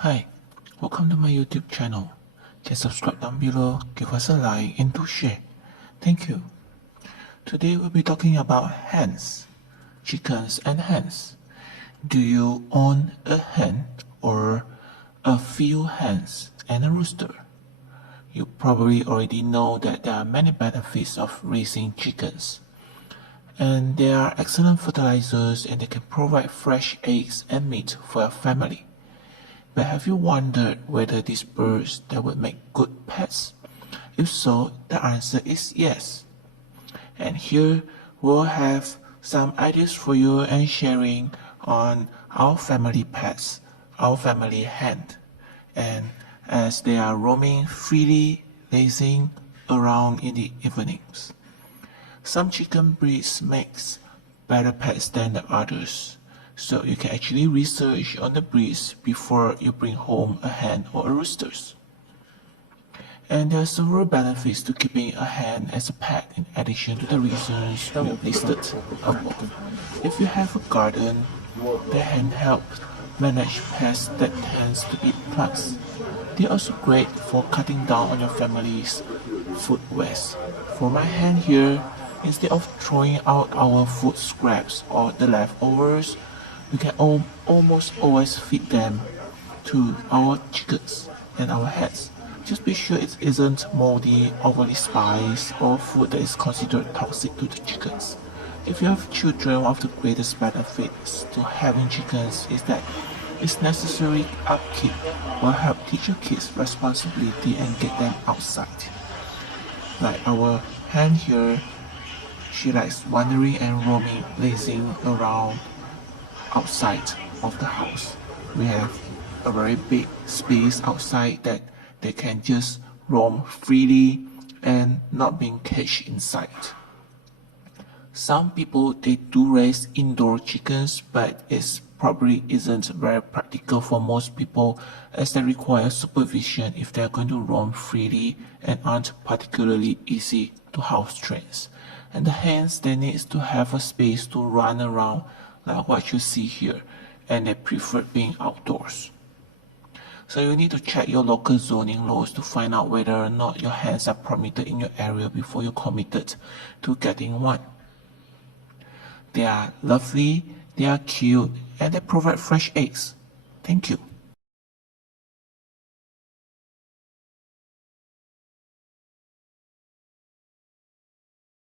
Hi, welcome to my YouTube channel. Just subscribe down below, give us a like and do share. Thank you. Today we'll be talking about hens, chickens and hens. Do you own a hen or a few hens and a rooster? You probably already know that there are many benefits of raising chickens. And they are excellent fertilizers and they can provide fresh eggs and meat for your family. But have you wondered whether these birds that would make good pets? If so, the answer is yes. And here we'll have some ideas for you and sharing on our family pets, our family hen. And as they are roaming freely, lazing around in the evenings. Some chicken breeds makes better pets than the others. So you can actually research on the breeds before you bring home a hen or a rooster. And there are several benefits to keeping a hen as a pet in addition to the reasons we have listed above. If you have a garden, the hen helps manage pests that tends to eat plants. They are also great for cutting down on your family's food waste. For my hen here, instead of throwing out our food scraps or the leftovers, we can almost always feed them to our chickens and our hens. Just be sure it isn't moldy, overly spiced, or food that is considered toxic to the chickens. If you have children, one of the greatest benefits to having chickens is that its necessary upkeep will help teach your kids responsibility and get them outside. Like our hen here, she likes wandering and roaming, lazing around outside of the house. We have a very big space outside that they can just roam freely and not being caged inside. Some people they do raise indoor chickens, but it probably isn't very practical for most people as they require supervision if they're going to roam freely and aren't particularly easy to house train. And the hens they need to have a space to run around like what you see here, and they prefer being outdoors. So you need to check your local zoning laws to find out whether or not your hens are permitted in your area before you're committed to getting one. They are lovely, they are cute, and they provide fresh eggs. Thank you.